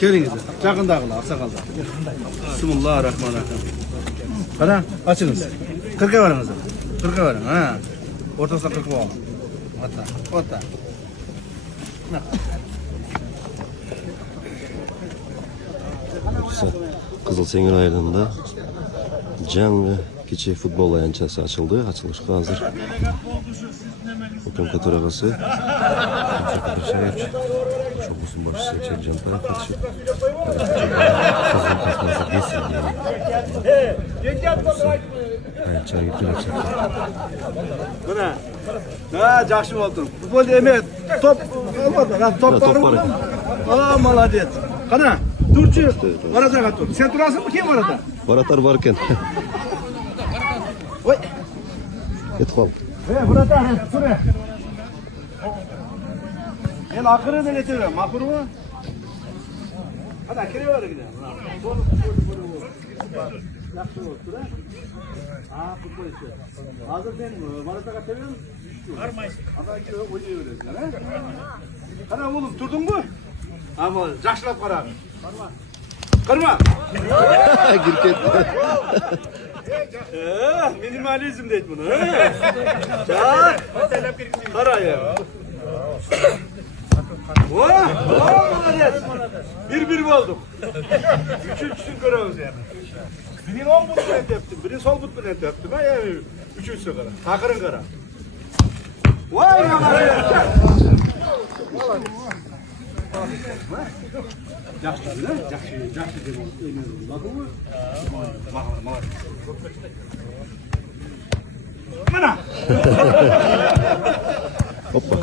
Geliniz. Yakındakılar, aksakallar. Bismillahirrahmanirrahim. Hadi açınız. 40'a varınız. 40'a varın. Ha. Ortasına 40 var. Hatta. Kızılsengir ayarında canlı keçi futbol ayançası açıldı. Açılışka hazır. Okan Katoragası. Çok uzun başlısı Çelcan Payı katışıp. Kızın kasması desin diye. Ayançaya gittiler çekti. Buna. Ha, жақсы oldun. Futbol emet. Top almadı. Top var. Aa, молодец. Kana. Turçu. Arada dur. Sen durasın mı kim arada? Varatar varken. Oy. Et kal. Burada şuraya. El akırı da getiriyor. Makuru mu? Hadi kere var gidelim. Yaxşı oldu da. Ha, futbol işte. Hazır sen Marat'a seviyor musun? Varmayız. Ada ki oynayıverirler ha. Kana oğlum durdun mu? Ama жақсылап qara. Qırma. Gir ketdi. Minimalizm deydi bunu. Qara ya. Молодец. 1-1 olduk. Üçüncüsünü görüyoruz yani. Birin 10 but bilen teptim, birin sol but bilen teptim. Ha yani üçüncüsü kara. Takırın kara. Vay ya. Yaxşı değil mi? Yaxşı demek. Bakın mı? Mana. Hoppa.